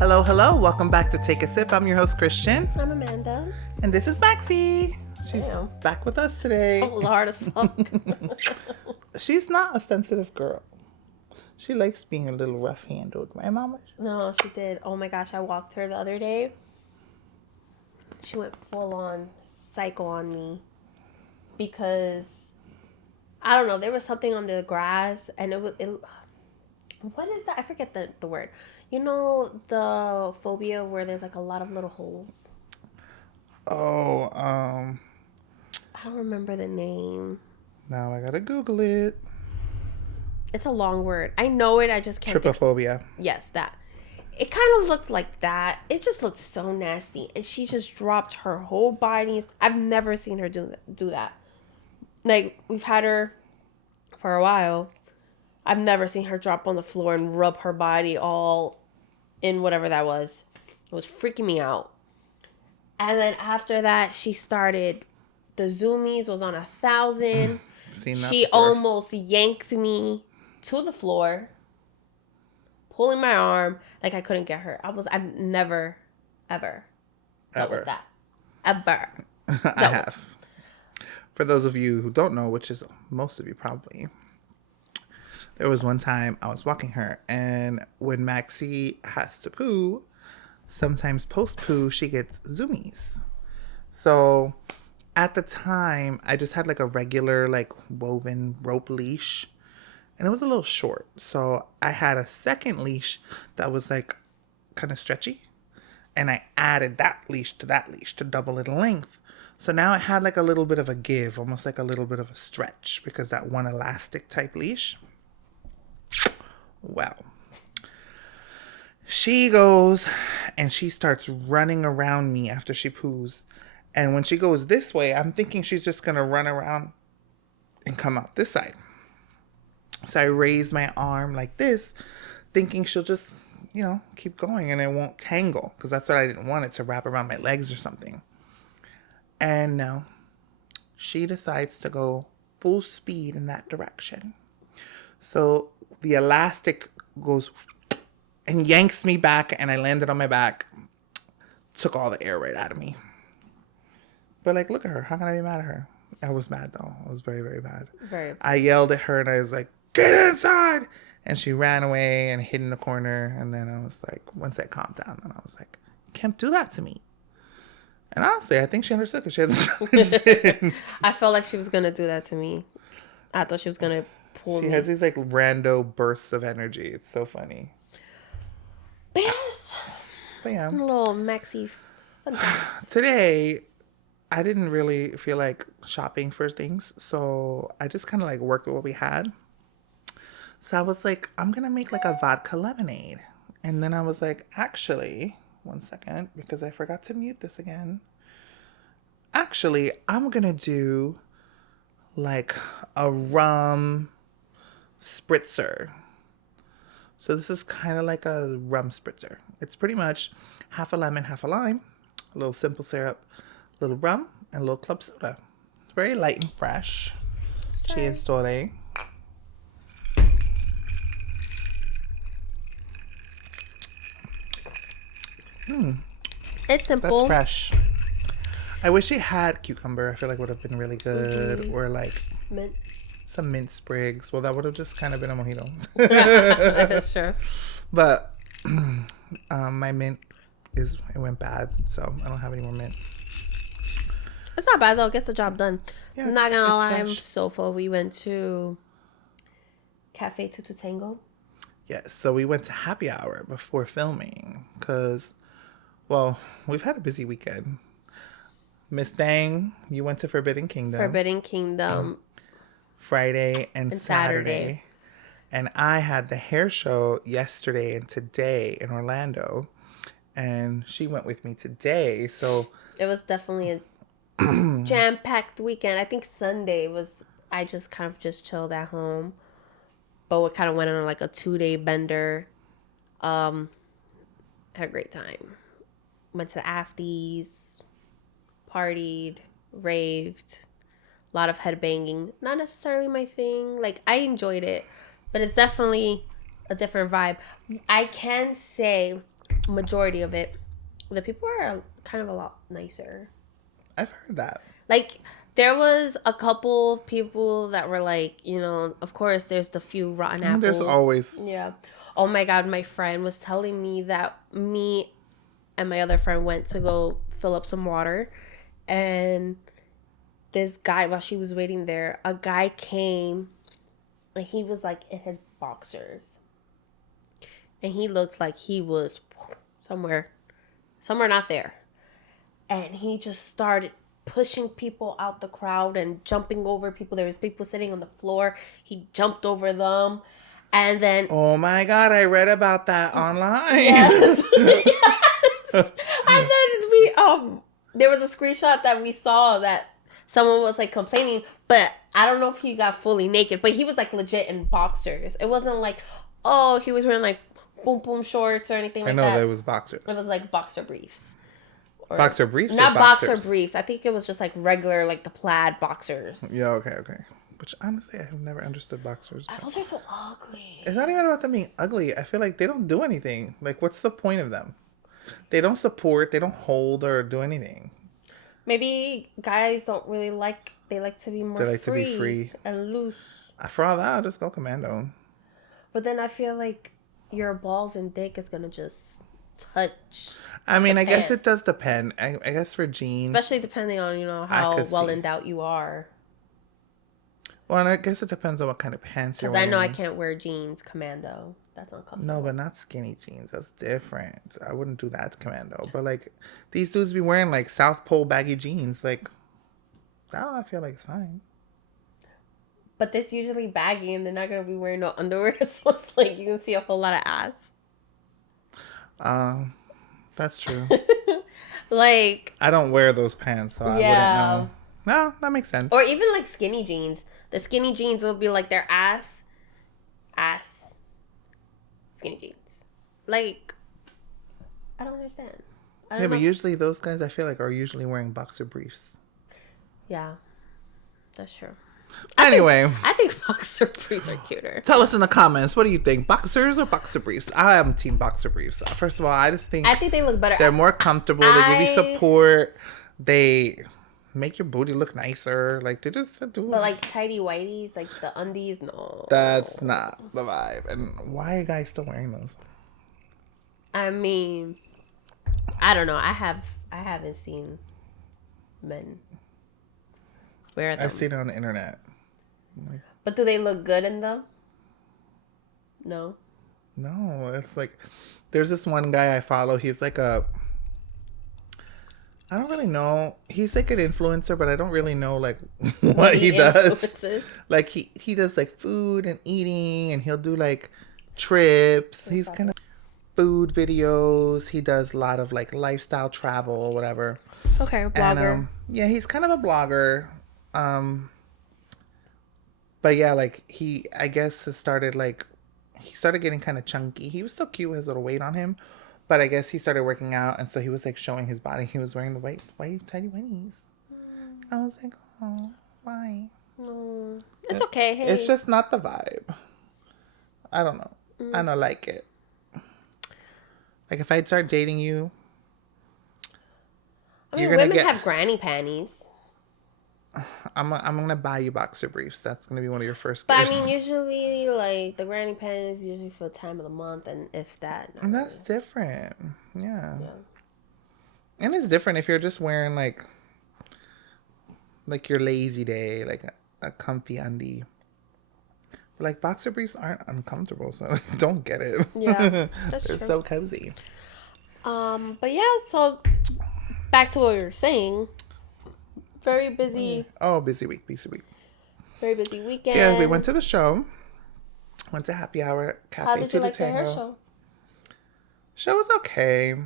Hello, hello. Welcome back to Take a Sip. I'm your host, Christian. I'm Amanda. And this is Maxie. She's Damn. back with us today. Oh, hard as fuck. She's not a sensitive girl. She likes being a little rough-handled, right, Mama? No, she did. Oh my gosh, I walked her the other day. She went full on psycho on me because I don't know. There was something on the grass, and it. What is that? I forget the word. You know the phobia where there's like a lot of little holes. Oh, I don't remember the name. now I gotta Google it. It's a long word. I know it. I just can't. Trypophobia. Yes, that. It kind of looked like that. It just looked so nasty, and she just dropped her whole body. I've never seen her do that. Like, we've had her for a while. I've never seen her drop on the floor and rub her body all in whatever that was. It was freaking me out. And then after that, she started. The zoomies was on 1,000. She almost yanked me to the floor, pulling my arm like I couldn't get her. I've never, ever dealt with that. Ever. I have. For those of you who don't know, which is most of you probably, there was one time I was walking her, and when Maxie has to poo, sometimes post-poo, she gets zoomies. So at the time, I just had like a regular like woven rope leash, and it was a little short. So I had a second leash that was like kind of stretchy, and I added that leash to double it in length. So now it had like a little bit of a give, almost like a little bit of a stretch, because that one elastic type leash. Well, she goes and she starts running around me after she poos. And when she goes this way, I'm thinking she's just going to run around and come out this side. So I raise my arm like this, thinking she'll just, keep going and it won't tangle, because that's what I didn't want it to wrap around my legs or something. And no, she decides to go full speed in that direction. So the elastic goes and yanks me back, and I landed on my back. Took all the air right out of me. But like, look at her. How can I be mad at her? I was mad though. I was very, very mad. Very upset. I yelled at her and I was like, "Get inside!" And she ran away and hid in the corner. And then I was like, once I calmed down, then I was like, "You can't do that to me." And honestly, I think she understood, because she hasn't. I felt like she was gonna do that to me. I thought she was gonna pull me. She has these like rando bursts of energy. It's so funny. Yes. But yeah. A little Maxie fun time. Today, I didn't really feel like shopping for things, so I just kind of like worked with what we had. So I was like, I'm gonna make like a vodka lemonade. And then I was like, actually, one second, because I forgot to mute this again. Actually, I'm gonna do like a rum spritzer. So this is kind of like a rum spritzer. It's pretty much half a lemon, half a lime, a little simple syrup, a little rum, and a little club soda. It's very light and fresh. Cheers, Dore. It's simple. That's fresh. I wish it had cucumber. I feel like it would have been really good. Mm-hmm. Or like mint. Some mint sprigs. Well, that would have just kind of been a mojito. That's true. But my mint it went bad, so I don't have any more mint. It's not bad though. It gets the job done. Yeah, I'm not gonna lie, fresh. I'm so full. We went to Cafe Tutu Tango. Yes, so we went to happy hour before filming because, well, we've had a busy weekend. Miss Dang, you went to Forbidden Kingdom. Friday and Saturday. And I had the hair show yesterday and today in Orlando. And she went with me today. So it was definitely a jam-packed weekend. I think Sunday was, I just kind of just chilled at home. But we kind of went on like a 2-day bender. Had a great time. Went to the Afties, partied, raved. A lot of headbanging. Not necessarily my thing. Like, I enjoyed it. But it's definitely a different vibe. I can say majority of it, the people are kind of a lot nicer. I've heard that. Like, there was a couple people that were like, of course, there's the few rotten apples. There's always. Yeah. Oh my God, my friend was telling me that me and my other friend went to go fill up some water. And this guy, while she was waiting there, a guy came and he was like in his boxers. And he looked like he was somewhere not there. And he just started pushing people out the crowd and jumping over people. There was people sitting on the floor. He jumped over them. And then... Oh my God, I read about that online. Yes. Yes. And then we... there was a screenshot that we saw that someone was like complaining, but I don't know if he got fully naked, but he was like legit in boxers. It wasn't like, he was wearing like boom boom shorts or anything like that. I know that was boxers. It was like boxer briefs. Or, boxer briefs? Not boxer briefs. I think it was just like regular, like the plaid boxers. Yeah, okay. Which honestly, I have never understood boxers. Those are so ugly. It's not even about them being ugly. I feel like they don't do anything. Like, what's the point of them? They don't support, they don't hold or do anything. Maybe guys don't really like, they like to be more free and loose. For all that, I'll just go commando. But then I feel like your balls and dick is going to just touch. I mean, I guess it does depend. I guess for jeans. Especially depending on, how well endowed you are. Well, and I guess it depends on what kind of pants you're wearing. Because I know I wearing. can't wear jeans commando. That's uncomfortable. No, but not skinny jeans. That's different. I wouldn't do that commando. But, like, these dudes be wearing, like, South Pole baggy jeans. Like, I feel like it's fine. But it's usually baggy and they're not going to be wearing no underwear. So it's like you can see a whole lot of ass. That's true. Like... I don't wear those pants, so I wouldn't know. No, that makes sense. Or even, like, skinny jeans. The skinny jeans will be, like, their ass, skinny jeans. Like, I don't understand. But usually those guys, I feel like, are usually wearing boxer briefs. Yeah, that's true. Anyway. I think boxer briefs are cuter. Tell us in the comments, what do you think? Boxers or boxer briefs? I am team boxer briefs. First of all, I think they look better. They're more comfortable. They give you support. They make your booty look nicer. Like, they just do. But like tighty whities, like the undies, no. That's not the vibe. And why are guys still wearing those? I mean, I don't know. I haven't seen men wear them. I've seen it on the internet. But do they look good in them? No. No, it's like, there's this one guy I follow. He's like I don't really know. He's like an influencer, but I don't really know like what he does. Like he does like food and eating, and he'll do like trips. He's kind of food videos. He does a lot of like lifestyle travel or whatever. Okay, a blogger. And, yeah, he's kind of a blogger. But yeah, like I guess he started getting kind of chunky. He was still cute with his little weight on him, but I guess he started working out, and so he was like showing his body. He was wearing the white tidy whities. I was like, oh, why? It's okay. Hey. It's just not the vibe. I don't know. I don't like it. Like if I'd start dating you, women have granny panties. I'm gonna buy you boxer briefs. That's gonna be one of your first gifts. But I mean, usually like the granny panties usually for the time of the month, and if that. And that's different. Yeah. And it's different if you're just wearing like your lazy day, like a comfy undie. But like boxer briefs aren't uncomfortable, so I don't get it. Yeah, that's They're true. so cozy. But yeah, so back to what we were saying. Very busy. Oh, busy week. Very busy weekend. So yeah, we went to the show. Went to happy hour cafe. How did you like Tango. the hair show? Show was okay.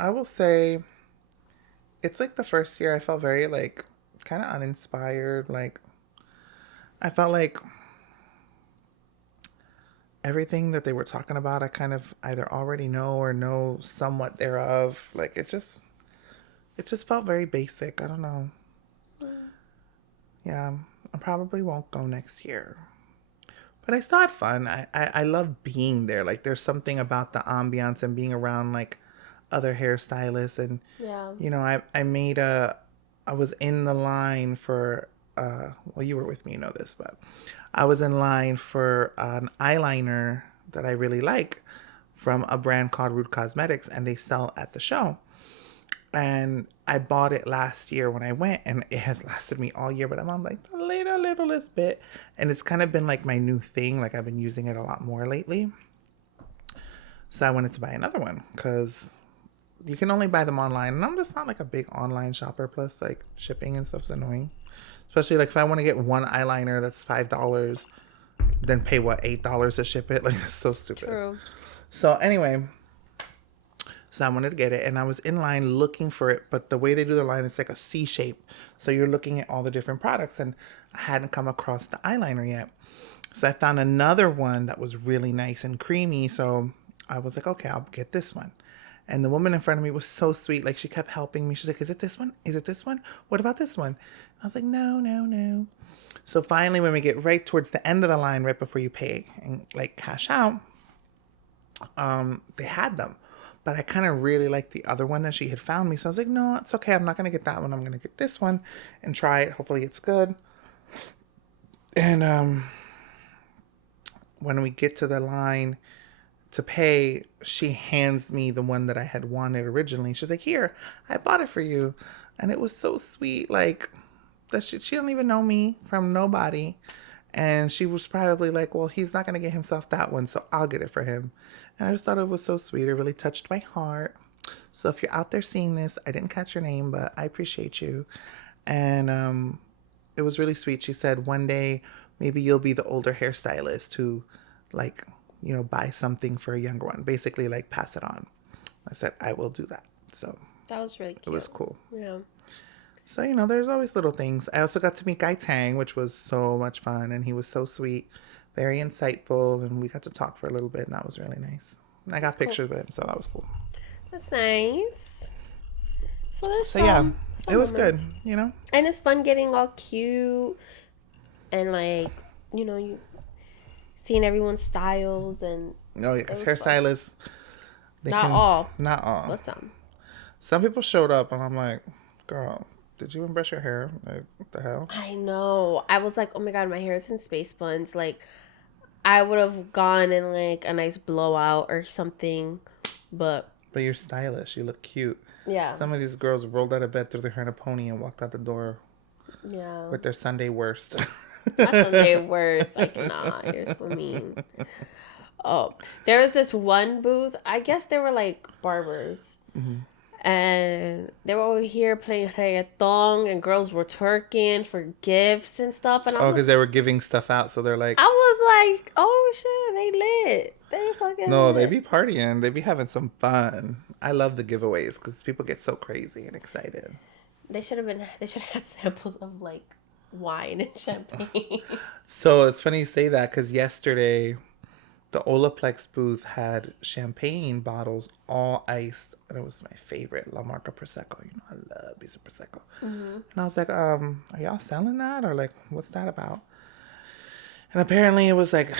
I will say, it's like the first year I felt very like kind of uninspired. Like I felt like everything that they were talking about, I kind of either already know or know somewhat thereof. Like it just felt very basic. I don't know. Yeah, I probably won't go next year. But I still had fun. I love being there. Like, there's something about the ambiance and being around, like, other hairstylists. And, Yeah. you know, I was in the line for, well, you were with me, you know this, but I was in line for an eyeliner that I really like from a brand called Root Cosmetics, and they sell at the show. And I bought it last year when I went, and it has lasted me all year, but I'm on like the littlest bit. And it's kind of been like my new thing. Like I've been using it a lot more lately. So I wanted to buy another one because you can only buy them online. And I'm just not like a big online shopper. Plus, like shipping and stuff's annoying. Especially like if I want to get one eyeliner that's $5, then pay what, $8 to ship it? Like that's so stupid. True. So anyway, so I wanted to get it, and I was in line looking for it, but the way they do the line is like a C shape. So you're looking at all the different products, and I hadn't come across the eyeliner yet. So I found another one that was really nice and creamy. So I was like, okay, I'll get this one. And the woman in front of me was so sweet. Like she kept helping me. She's like, is it this one? Is it this one? What about this one? I was like, no, no, no. So finally, when we get right towards the end of the line, right before you pay and like cash out, they had them. But I kind of really liked the other one that she had found me. So I was like, no, it's okay. I'm not going to get that one. I'm going to get this one and try it. Hopefully it's good. And when we get to the line to pay, she hands me the one that I had wanted originally. She's like, here, I bought it for you. And it was so sweet. Like, that she don't even know me from nobody. And she was probably like, well, he's not going to get himself that one, so I'll get it for him. And I just thought it was so sweet. It really touched my heart. So if you're out there seeing this, I didn't catch your name, but I appreciate you. And it was really sweet. She said, one day, maybe you'll be the older hairstylist who, like, you know, buy something for a younger one. Basically, like, pass it on. I said, I will do that. So That was really cute. it was cool. Yeah. So, you know, there's always little things. I also got to meet Guy Tang, which was so much fun. And he was so sweet, very insightful. And we got to talk for a little bit. And that was really nice. And I got pictures with him. So that was cool. That's nice. So there's Yeah, it was good, you know? And it's fun getting all cute. And like, you know, you seeing everyone's styles. And Oh, yes. Hairstylists. not all. Not all. But some. Some people showed up and I'm like, girl, did you even brush your hair? Like, what the hell? I know. I was like, oh my God, my hair is in space buns. Like, I would have gone in like a nice blowout or something. But you're stylish. You look cute. yeah. Some of these girls rolled out of bed, threw their hair in a pony, and walked out the door. Yeah. With their Sunday worst. Not Sunday worst. I cannot. You're so mean. Oh, there was this one booth. I guess they were like barbers. Mm-hmm. And they were over here playing reggaeton, and girls were twerking for gifts and stuff. And because they were giving stuff out, so they're like, I was like, oh shit, they lit. They fucking no, lit. they be partying. They be having some fun. I love the giveaways because people get so crazy and excited. They should have had samples of like wine and champagne. So it's funny you say that because yesterday the Olaplex booth had champagne bottles all iced, and it was my favorite, La Marca Prosecco. You know, I love a piece of Prosecco. Mm-hmm. And I was like, are y'all selling that? Or like, what's that about? And apparently it was like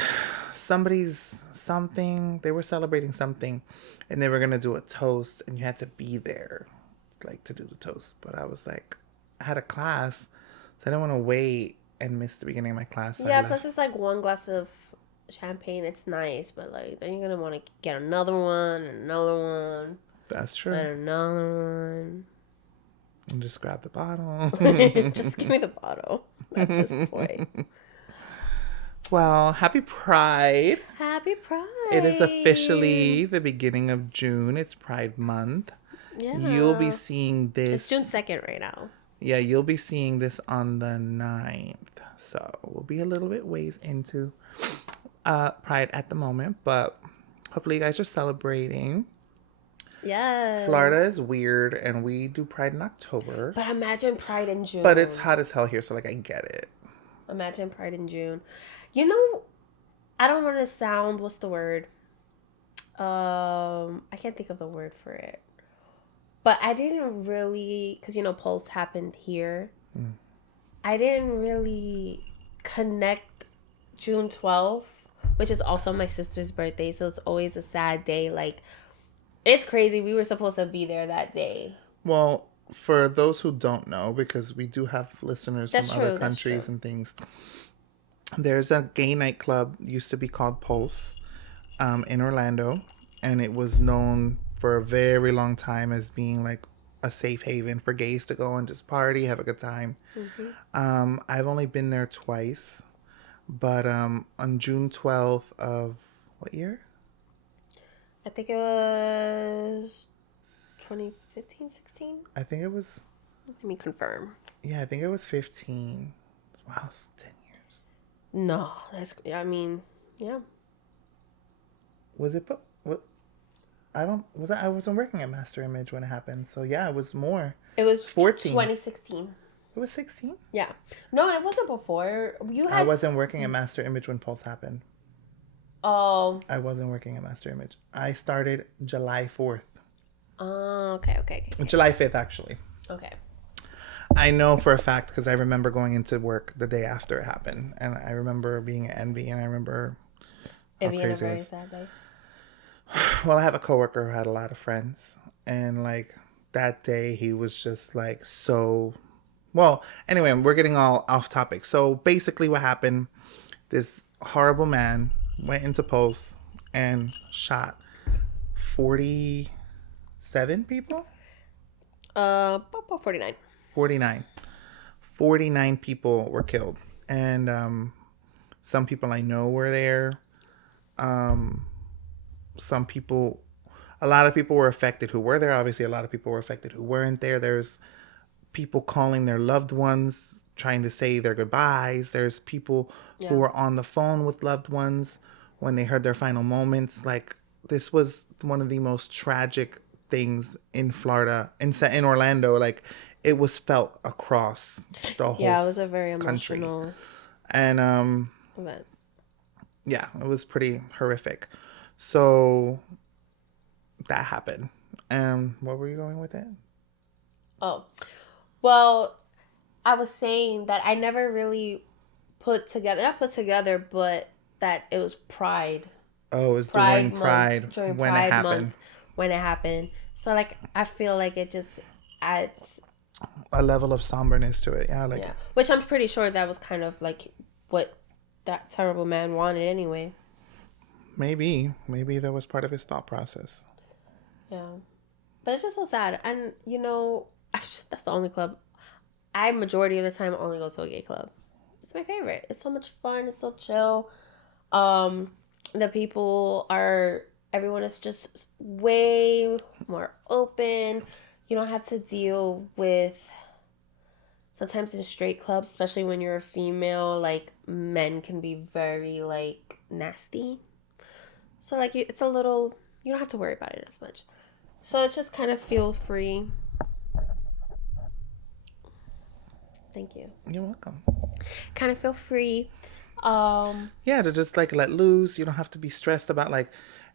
something, they were celebrating something, and they were going to do a toast, and you had to be there, like, to do the toast. But I was like, I had a class, so I didn't want to wait and miss the beginning of my class. So yeah, plus it's like one glass of champagne. It's nice, but like then you're gonna want to get another one. That's true. And another one. And just grab the bottle. Just give me the bottle at this point. Well, happy Pride. Happy Pride. It is officially the beginning of June. It's Pride Month. Yeah. You'll be seeing this. It's June 2nd right now. Yeah, you'll be seeing this on the 9th. So we'll be a little bit ways into Pride at the moment, but hopefully you guys are celebrating. Yeah. Florida is weird, and we do Pride in October. But imagine Pride in June. But it's hot as hell here, so like I get it. Imagine Pride in June. You know, I don't want to sound, what's the word? I can't think of the word for it. But I didn't really, because, you know, Pulse happened here. Mm. I didn't really connect June 12th, which is also my sister's birthday. So it's always a sad day. Like, It's crazy. We were supposed to be there that day. Well, for those who don't know, because we do have listeners from That's other true. That's countries true. and things, there's a gay nightclub used to be called Pulse in Orlando, and it was known for a very long time as being like a safe haven for gays to go and just party, have a good time. Hmm. I've only been there twice, but on June 12th of what year? I think it was 2015, 16. I think it was, Let me confirm. yeah, I think it was 15. Wow, it's 10 years. No, I mean, yeah. Was it, what? I wasn't working at Master Image when it happened. So yeah, it was more. It was 14. 2016. It was 16? Yeah. No, it wasn't before. I wasn't working at Master Image when Pulse happened. Oh. I wasn't working at Master Image. I started July 4th. Oh, okay. July 5th, actually. Okay. I know for a fact because I remember going into work the day after it happened. And I remember being at Envy, and I remember how It being a crazy it very was. sad day. Well, I have a coworker who had a lot of friends. And like that day, he was just like so. Well, anyway, we're getting all off topic. So basically, what happened, this horrible man went into Pulse and shot 47 people? About 49. 49. 49 people were killed. And some people I know were there. Some people, a lot of people were affected who were there. Obviously, a lot of people were affected who weren't there. There's people calling their loved ones, trying to say their goodbyes. There's people who were on the phone with loved ones when they heard their final moments. Like, this was one of the most tragic things in Florida, in Orlando. Like, it was felt across the whole Yeah, it was a very country. emotional And event. yeah, it was pretty horrific. So that happened. And what were you going with it? Oh, well, I was saying that I never really not put together, but that it was Pride. Oh, it was Pride during month, Pride during when it Pride happened. month when it happened. So, like, I feel like it just adds, A level of somberness to it. Yeah, like yeah. Which I'm pretty sure that was kind of like what that terrible man wanted anyway. maybe that was part of his thought process. Yeah. But it's just so sad. And, that's the only club. I, majority of the time, only go to a gay club. It's my favorite. It's so much fun. It's so chill. The people everyone is just way more open. You don't have to deal with, sometimes in straight clubs, especially when you're a female, like, men can be very, like, nasty. So, like, it's a little, you don't have to worry about it as much. So it's just kind of feel free. Thank you. You're welcome. Kind of feel free. Yeah, to just like let loose. You don't have to be stressed about like,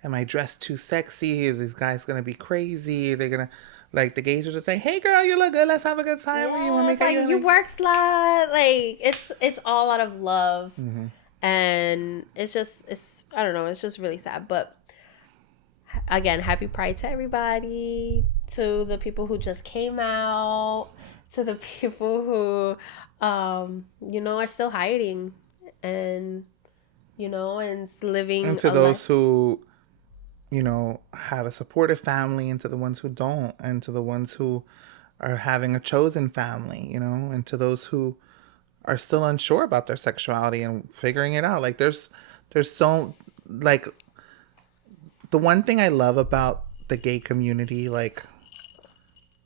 am I dressed too sexy? Is these guys gonna be crazy? They're gonna like the gays are just say, hey girl, you look good. Let's have a good time. Yeah, You want to it's make like, you work slut. Like, it's all out of love. Mm-hmm. And it's I don't know, it's just really sad. But again, happy Pride to everybody, to the people who just came out, to the people who are still hiding, and and living And to those who, have a supportive family, and to the ones who don't, and to the ones who are having a chosen family, and to those who are still unsure about their sexuality and figuring it out. Like there's so like the one thing I love about the gay community, like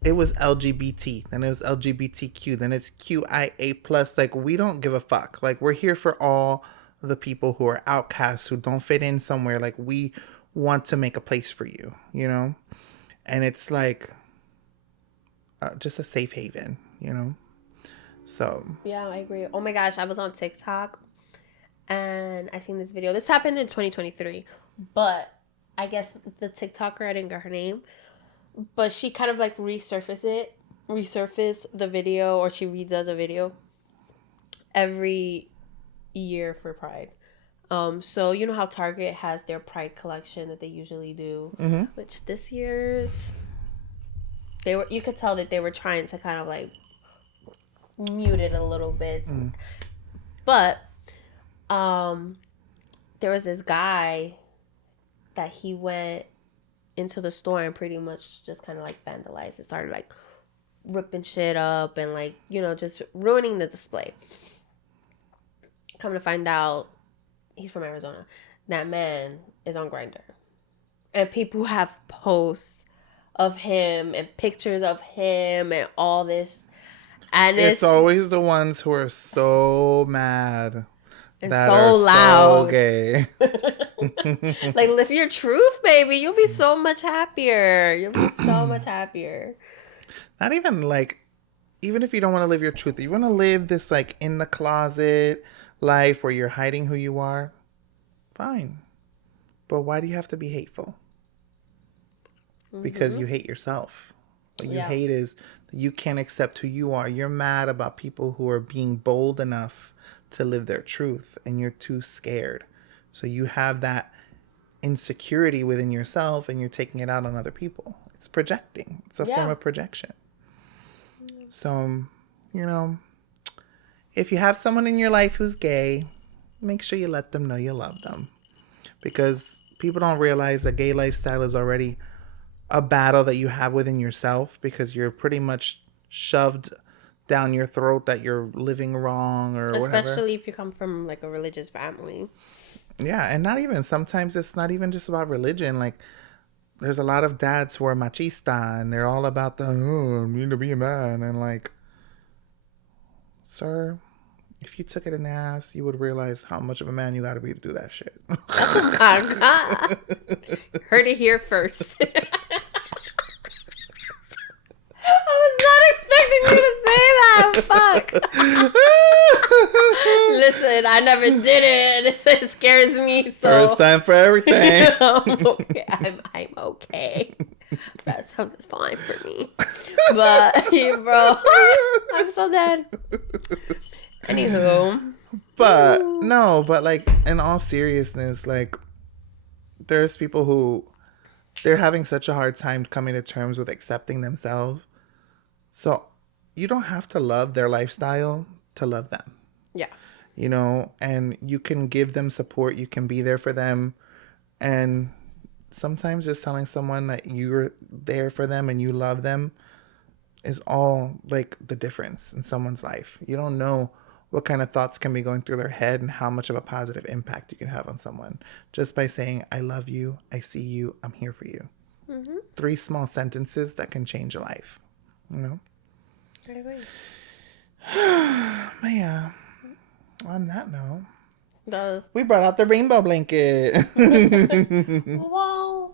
it was LGBT, then it was LGBTQ, then it's QIA plus. Like we don't give a fuck. Like we're here for all the people who are outcasts, who don't fit in somewhere. Like we want to make a place for you, and it's like just a safe haven, So yeah, I agree. Oh my gosh, I was on TikTok and I seen this video. This happened in 2023, but I guess the TikToker, I didn't get her name, but she kind of like resurface the video, or she redoes a video every year for Pride. So you know how Target has their Pride collection that they usually do, which this year's you could tell that they were trying to kind of like mute it a little bit, but there was this guy that he went into the store and pretty much just kind of like vandalized. It started like ripping shit up and like, you know, just ruining the display. Come to find out, he's from Arizona. That man is on Grindr, and people have posts of him and pictures of him and all this, and It's always the ones who are so mad and that so are loud. so gay. Like, live your truth, baby. You'll be so much happier. You'll be so much happier. Not even like, even if you don't want to live your truth, you want to live this like in the closet life where you're hiding who you are, fine. But why do you have to be hateful? Because you hate yourself. What you hate is that you can't accept who you are. You're mad about people who are being bold enough to live their truth, and you're too scared. So you have that insecurity within yourself, and you're taking it out on other people. It's projecting. It's a form of projection. So, you know, if you have someone in your life who's gay, make sure you let them know you love them. Because people don't realize that gay lifestyle is already a battle that you have within yourself, because you're pretty much shoved down your throat that you're living wrong or whatever. Especially if you come from like a religious family. Yeah, and not even, sometimes it's not even just about religion. Like, there's a lot of dads who are machista, and they're all about the, oh, I need to be a man. And like, sir, if you took it in the ass, you would realize how much of a man you got to be to do that shit. Oh my God. Heard it here first. I was not expecting you to say that. Fuck. Listen, I never did it. It scares me. So First time for everything. I'm okay. I'm okay. That's fine for me. But yeah, bro, I'm so dead. Anywho. But no, but like, in all seriousness, like, there's people who, they're having such a hard time coming to terms with accepting themselves. So you don't have to love their lifestyle to love them. Yeah. You know, and you can give them support. You can be there for them. And sometimes just telling someone that you're there for them and you love them is all like the difference in someone's life. You don't know what kind of thoughts can be going through their head and how much of a positive impact you can have on someone just by saying, I love you, I see you, I'm here for you. 3 small sentences that can change a life, you know? I agree. But yeah, on that note, The we brought out the rainbow blanket. wow.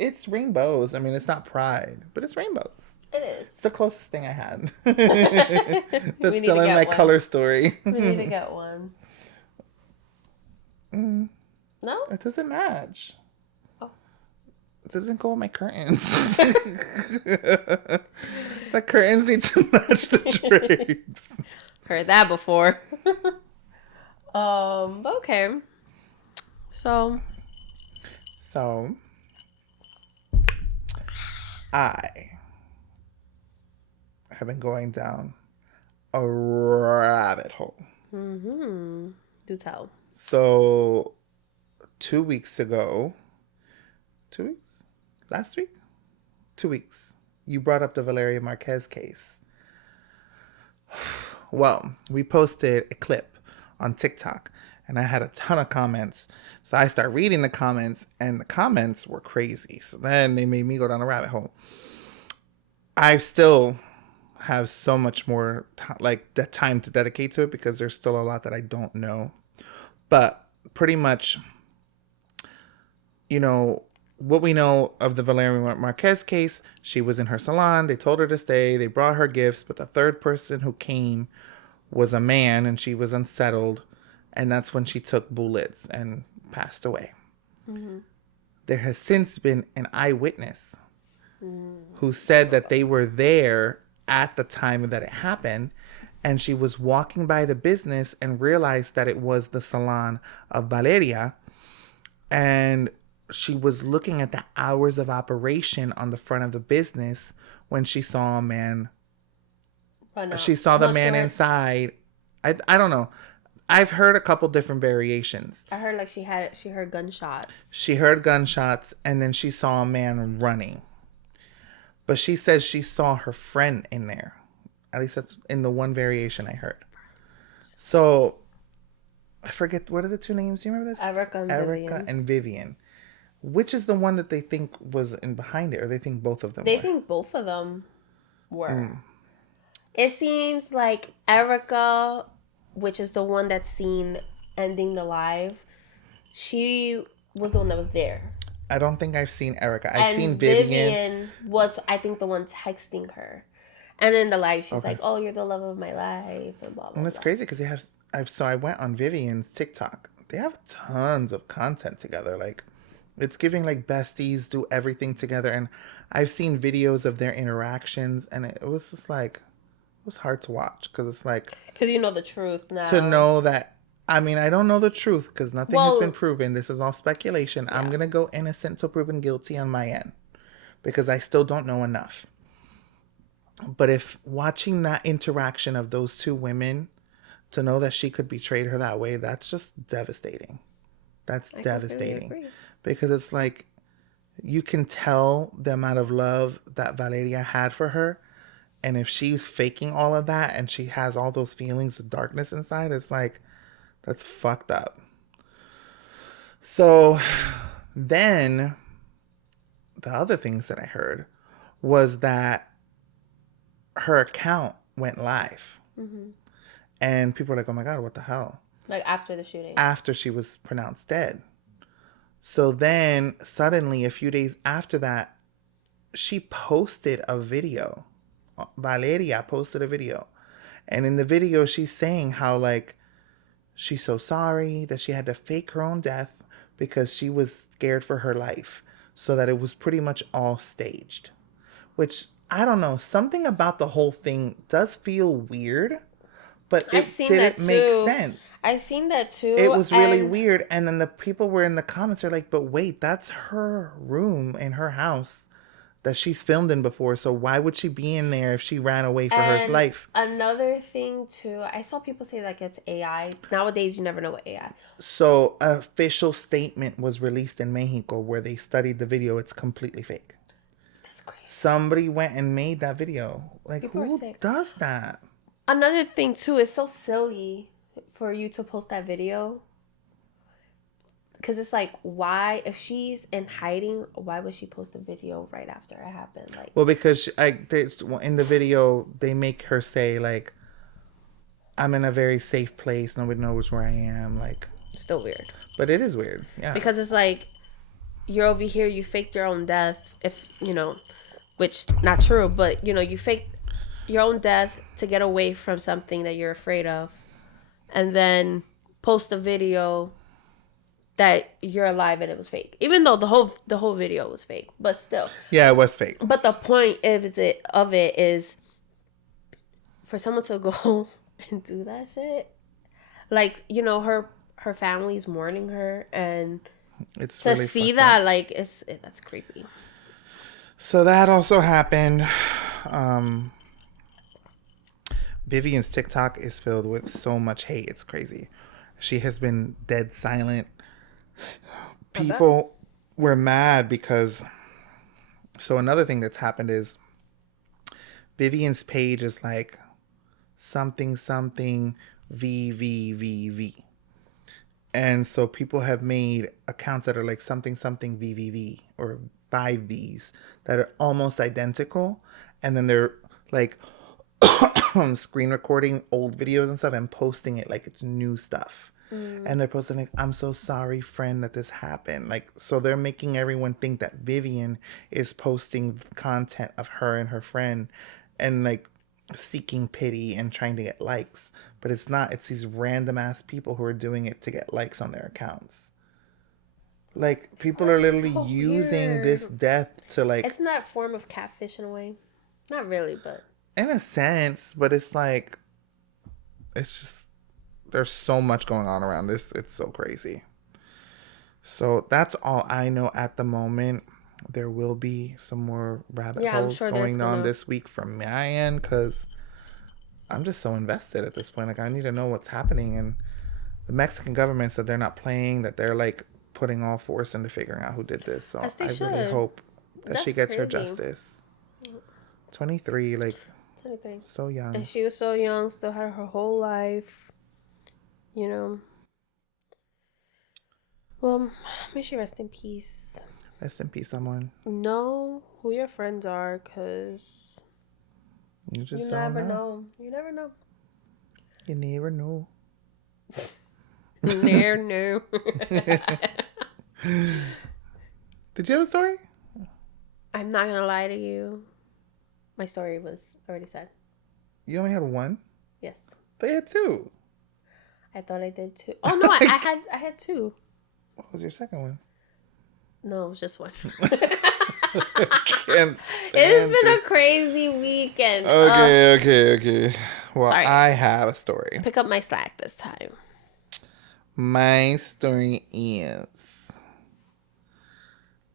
It's rainbows. I mean, it's not pride, but it's rainbows. It is. It's the closest thing I had. That's still in my color story. We need to get one. No? It doesn't match. Oh. It doesn't go with my curtains. The curtains need to match the drapes. Heard that before. Okay. So I have been going down a rabbit hole. do tell. So 2 weeks ago, 2 weeks? Last week? 2 weeks. You brought up the Valeria Marquez case. Well, we posted a clip on TikTok and I had a ton of comments. So I started reading the comments and the comments were crazy. So then they made me go down a rabbit hole. I still have so much more the time to dedicate to it because there's still a lot that I don't know. But pretty much, you know, what we know of the Valeria Marquez case, she was in her salon. They told her to stay. They brought her gifts. But the third person who came was a man and she was unsettled. And that's when she took bullets and passed away. There has since been an eyewitness who said that they were there at the time that it happened. and she was walking by the business and realized that it was the salon of Valeria. And she was looking at the hours of operation on the front of the business when she saw a man. Run She out. saw the No, she man heard. inside. I don't know. I've heard a couple different variations. I heard like she heard gunshots. She heard gunshots and then she saw a man running. But she says she saw her friend in there. At least that's in the one variation I heard. So I forget, what are the two names? Do you remember this? Erica and Erica Vivian. and Vivian. Which is the one that they think was in behind it, or they think both of them They were? think both of them were. It seems like Erica, which is the one that's seen ending the live, she was the one that was there. I don't think I've seen Erica. I've And seen Vivian. Vivian was, I think, the one texting her. And in the live, she's Okay. like, "Oh, you're the love of my life," and blah blah. And it's blah. crazy because they have. So I went on Vivian's TikTok. They have tons of content together. Like, it's giving like besties do everything together. And I've seen videos of their interactions, and it was just like, it was hard to watch because it's like, Because you know the truth now. to know that. I mean, I don't know the truth because nothing has Well, been proven. This is all speculation. I'm yeah. gonna go innocent till proven guilty on my end because I still don't know enough. But if watching that interaction of those two women, to know that she could betray her that way, that's just devastating. That's I completely devastating. agree. Because it's like, you can tell the amount of love that Valeria had for her. And if she's faking all of that and she has all those feelings of darkness inside, it's like, that's fucked up. So then the other things that I heard was that her account went live. Mm-hmm. And people were like, oh my God, what the hell? Like after the shooting. After she was pronounced dead. So then suddenly, a few days after that, she posted a video. Valeria posted a video. And in the video, she's saying how, like, she's so sorry that she had to fake her own death because she was scared for her life. So that it was pretty much all staged. Which, I don't know, something about the whole thing does feel weird. But it didn't make sense. I seen that too. It was really weird. And then the people were in the comments are like, but wait, that's her room in her house that she's filmed in before. So why would she be in there if she ran away for her life? Another thing too, I saw people say like it's AI. Nowadays, you never know what AI. So an official statement was released in Mexico where they studied the video. It's completely fake. That's crazy. Somebody went and made that video. Like, People who are sick. does that? Another thing too, it's so silly for you to post that video. Because it's like, why, if she's in hiding, why would she post a video right after it happened? Like, well, because in the video, they make her say, like, I'm in a very safe place. Nobody knows where I am. Like, still weird. But it is weird. Yeah. Because it's like, you're over here, you faked your own death. If, which, not true, but, you faked your own death to get away from something that you're afraid of. And then post a video that you're alive and it was fake, even though the whole video was fake, but still. Yeah, it was fake. But the point of it is for someone to go and do that shit. Like, her family's mourning her, and it's to really see that, like, that's creepy. So that also happened. Vivian's TikTok is filled with so much hate. It's crazy. She has been dead silent. People were mad because... So another thing that's happened is Vivian's page is like something VVVV. And so people have made accounts that are like something VVV or 5Vs that are almost identical. And then they're like screen recording old videos and stuff and posting it like it's new stuff. And they're posting like, I'm so sorry, friend, that this happened. Like, so they're making everyone think that Vivian is posting content of her and her friend and like seeking pity and trying to get likes. But it's not. It's these random ass people who are doing it to get likes on their accounts. Like, people are literally so using weird. this death to like... It's not a form of catfish in a way. Not really, but... In a sense, but it's like... it's just, there's so much going on around this. It's so crazy. So that's all I know at the moment. There will be some more rabbit holes sure going on this week from my end because I'm just so invested at this point. Like, I need to know what's happening. And the Mexican government said they're not playing, that they're like putting all force into figuring out who did this. So I really hope that she gets her justice. 23, like 23. So young. And she was so young, still had her whole life. You know. Well, may she rest in peace. Rest in peace, someone. Know who your friends are, because you never know. You never know. You never know. Never know. Did you have a story? I'm not going to lie to you. My story was already said. You only had one? Yes. They had two. I thought I did too. Oh, no, I had two. What was your second one? No, it was just one. It has been a crazy weekend. Okay. Well, sorry. I have a story. Pick up my slack this time. My story is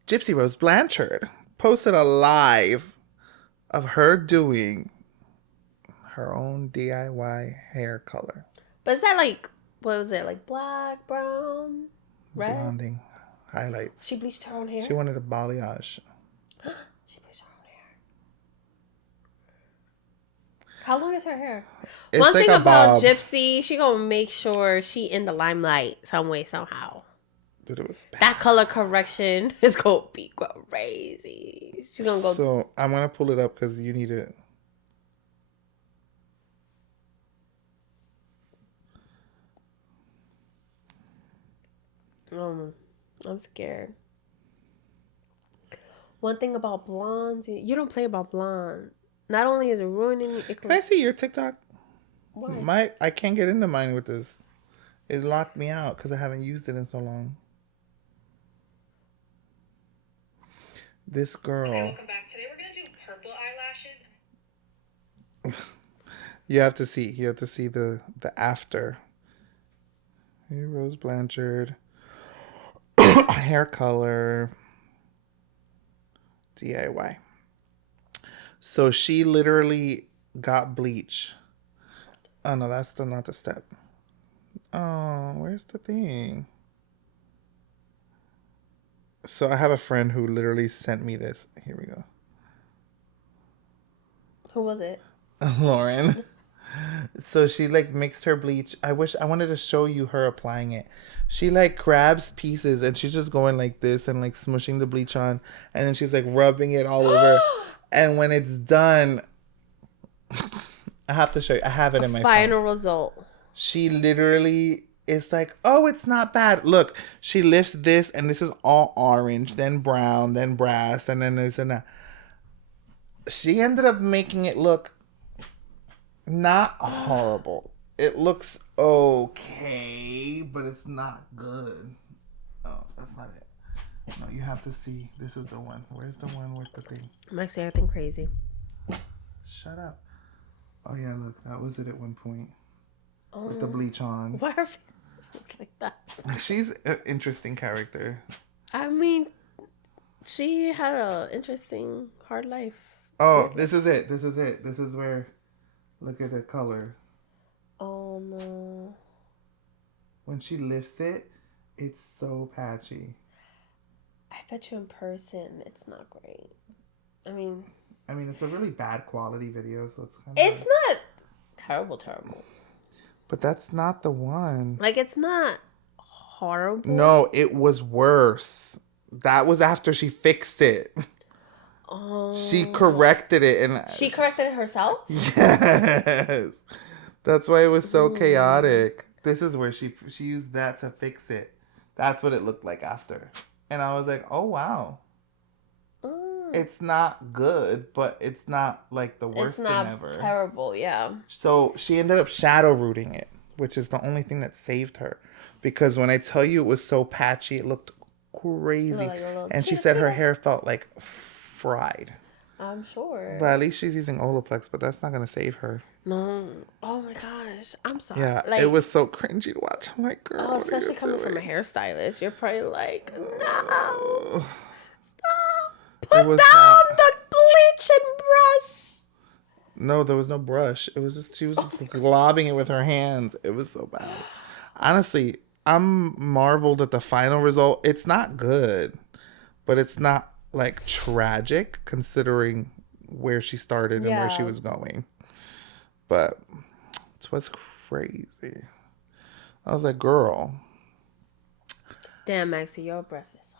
Gypsy Rose Blanchard posted a live of her doing her own DIY hair color. But is that like, what was it? Like black, brown, red? Blonding. Highlights. She bleached her own hair? She wanted a balayage. She bleached her own hair. How long is her hair? It's one like thing about bob. Gypsy, she gonna make sure she in the limelight some way, somehow. Dude, it was bad. That color correction is gonna be crazy. She's gonna go. So I'm gonna pull it up because you need it. I'm scared. One thing about blondes, you don't play about blonde. Not only is it ruining it. Can I see your TikTok? Why? I can't get into mine with this. It locked me out because I haven't used it in so long. This girl. Okay, welcome back. Today we're gonna do purple eyelashes. You have to see. You have to see the after. Hey, Rose Blanchard. Hair color. DIY. So she literally got bleach. Oh no, that's still not the step. Oh, where's the thing? So I have a friend who literally sent me this. Here we go. Who was it? Lauren. So she like mixed her bleach. I wanted to show you her applying it. She like grabs pieces and she's just going like this and like smushing the bleach on, and then she's like rubbing it all over. And when it's done, I have to show you. I have it in my final phone. Result. She literally is like, oh, it's not bad. Look, she lifts this and this is all orange, then brown, then brass, and then this and that. She ended up making it look not horrible. It looks okay, but it's not good. Oh, that's not it. No, you have to see. This is the one. Where's the one with the thing? I'm actually acting crazy. Shut up. Oh, yeah, look. That was it at one point. With the bleach on. Why her face look like that? She's an interesting character. I mean, she had an interesting, hard life. Oh, this is it. This is it. This is where... Look at the color. Oh, no. When she lifts it, it's so patchy. I bet you in person, it's not great. I mean, it's a really bad quality video, so it's kind of... It's not terrible. But that's not the one. Like, it's not horrible. No, it was worse. That was after she fixed it. Oh. She corrected it. And she corrected it herself? Yes. That's why it was so chaotic. This is where she used that to fix it. That's what it looked like after. And I was like, oh, wow. It's not good, but it's not like the worst thing ever. It's not terrible, yeah. So she ended up shadow rooting it, which is the only thing that saved her. Because when I tell you it was so patchy, it looked crazy. And she said her hair felt like fried. I'm sure. But at least she's using Olaplex, but that's not going to save her. No. Oh my gosh. I'm sorry. Yeah, Like, it was so cringy to watch. I'm like, girl, oh, what are you especially coming from a doing? hairstylist. You're probably like, no. Oh, Stop. it Put was down not. the bleach and brush. No, there was no brush. It was just, she was globbing it with her hands. It was so bad. Honestly, I'm marveled at the final result. It's not good, but it's not like tragic considering where she started and where she Yeah. was going. But it was crazy. I was like, girl. Damn, Maxie, your breath is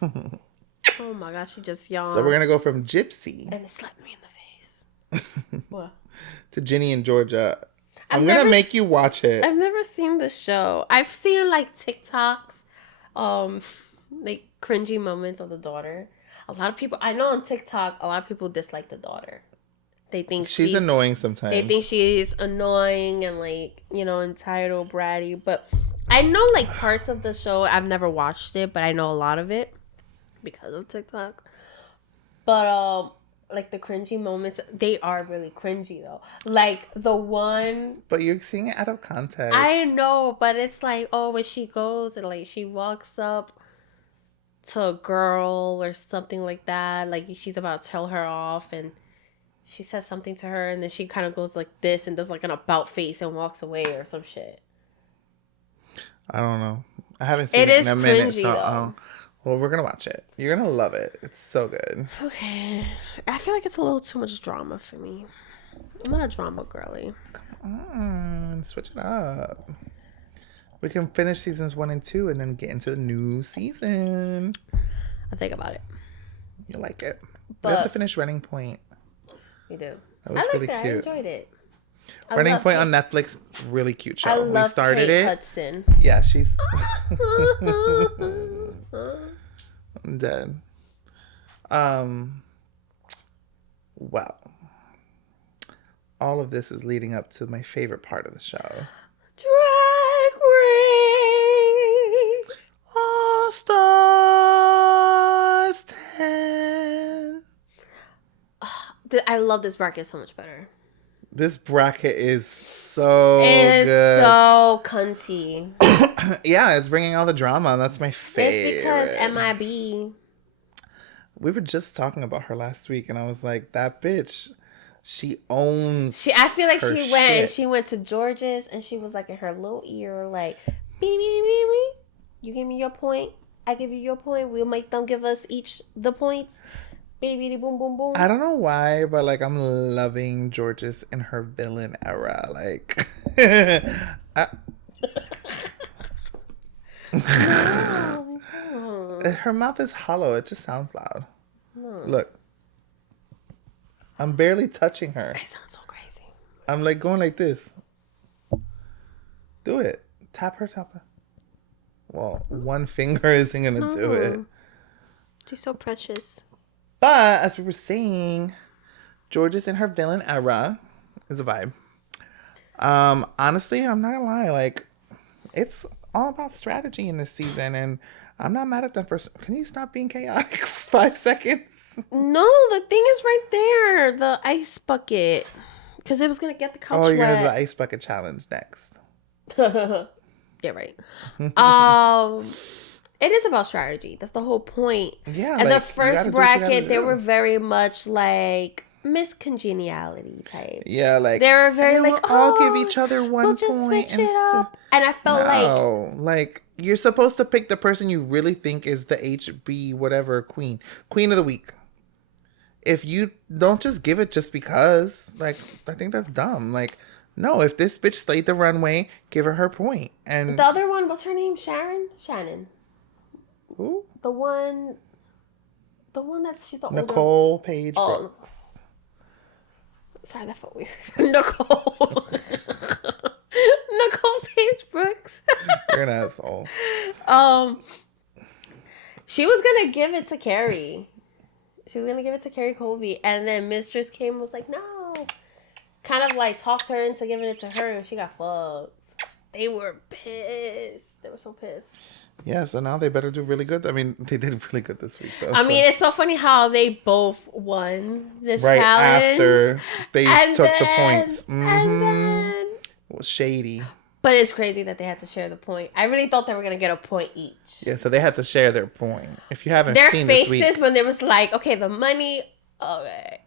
hot. Oh my gosh, she just yawned. So we're going to go from Gypsy and it slapped me in the face. What? to Ginny and Georgia. I'm never going to make you watch it. I've never seen the show. I've seen like TikToks, like cringy moments of the daughter. A lot of people I know on TikTok, a lot of people dislike the daughter. They think She's annoying sometimes. They think she's annoying and like, you know, entitled, bratty. But I know like parts of the show. I've never watched it, but I know a lot of it because of TikTok. But like the cringy moments, they are really cringy though. Like the one, But you're seeing it out of context. I know, but it's like, oh, when she goes and like she walks up to a girl or something like that, like she's about to tell her off, and she says something to her, and then she kind of goes like this and does like an about face and walks away or some shit. I don't know. I haven't seen It it is in a minute. cringy, So, though. well, we're going to watch it. You're going to love it. It's so good. Okay. I feel like it's a little too much drama for me. I'm not a drama girly. Switch it up. We can finish seasons 1 and 2 and then get into the new season. I'll think about it. You like it. But we have to finish Running Point. You do. That was I like really that. cute. I enjoyed it. Running Point on Netflix, really cute show. I love we started Kate it. Hudson. Yeah, she's I'm dead. Well, all of this is leading up to my favorite part of the show. Drag Race. All Stars 10. I love this bracket so much better. This bracket is so It is good. so cunty. Yeah, it's bringing all the drama. And that's my favorite. It's because MIB. We were just talking about her last week, and I was like, that bitch, she owns. I feel like her she went shit. and she went to George's and she was like in her little ear, like, beep, beep, beep, beep. You give me your point, I give you your point. We'll make them give us each the points. Bitty bitty boom boom boom. I don't know why, but like I'm loving Georges in her villain era. Like, her mouth is hollow. It just sounds loud. Look, I'm barely touching her. It sounds so crazy. I'm like going like this. Do it. Tap her. Well, one finger isn't gonna do it. She's so precious. But as we were saying, Georges in her villain era is a vibe. Honestly, I'm not gonna lie, like it's all about strategy in this season, and I'm not mad at them for. Can you stop being chaotic? 5 seconds. No, the thing is right there, the ice bucket, because it was gonna get the couch You're gonna do the wet. ice bucket challenge next. Yeah, right. It is about strategy. That's the whole point. Yeah, And like, the first you gotta do what you bracket, gotta they do. were very much like Miss Congeniality type. Yeah, like They were very "Hey, like, we'll all give each other one we'll just point switch it up. And I felt No, like you're supposed to pick the person you really think is the HB whatever queen of the week. If you don't just give it just because, like, I think that's dumb. Like, no, if this bitch slayed the runway, give her point. And the other one, what's her name? Shannon. who? The one that's she's the older. Nicole Page Brooks. Sorry, that felt weird. Nicole Page Brooks. You're an asshole. She was gonna give it to Carrie. She was gonna give it to Carrie Colby, and then Mistress came and was like, no. Kind of like talked her into giving it to her, and she got fucked. They were pissed. They were so pissed. Yeah, so now they better do really good. I mean, they did really good this week, though. I mean, it's so funny how they both won this right challenge. after they took the points. And then... It was shady. But it's crazy that they had to share the point. I really thought they were going to get a point each. Yeah, so they had to share their point. If you haven't Their seen this week... faces when there was like, okay, the money, okay.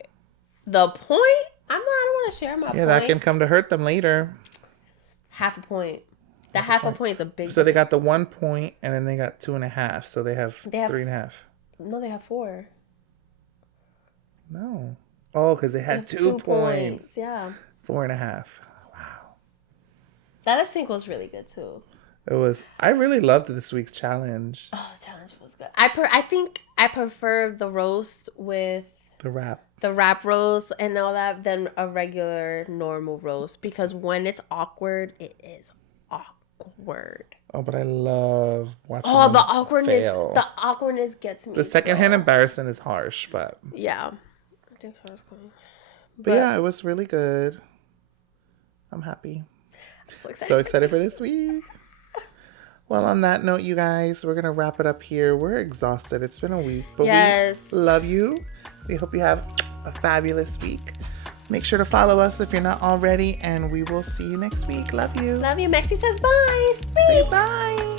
The point? I don't want to share my point. Yeah, that can come to hurt them later. Half a point. That half a point is a big... So they got the 1 point, and then they got 2.5. So they have 3.5. No, they have 4. No. Oh, because they had 2 points. Yeah. 4.5. That lip sync was really good too. It was. I really loved this week's challenge. Oh, the challenge was good. I think I prefer the roast with the rap roast and all that than a regular normal roast, because when it's awkward, it is awkward. Oh, but I love watching. Oh, the awkwardness! Fail. The awkwardness gets me. The secondhand embarrassment is harsh, but yeah. I think so. But yeah, it was really good. I'm happy. So excited for this week. Well, on that note, you guys, we're going to wrap it up here. We're exhausted. It's been a week, but we love you. We hope you have a fabulous week. Make sure to follow us if you're not already, and we will see you next week. Love you. Love you. Maxie says bye. Say bye.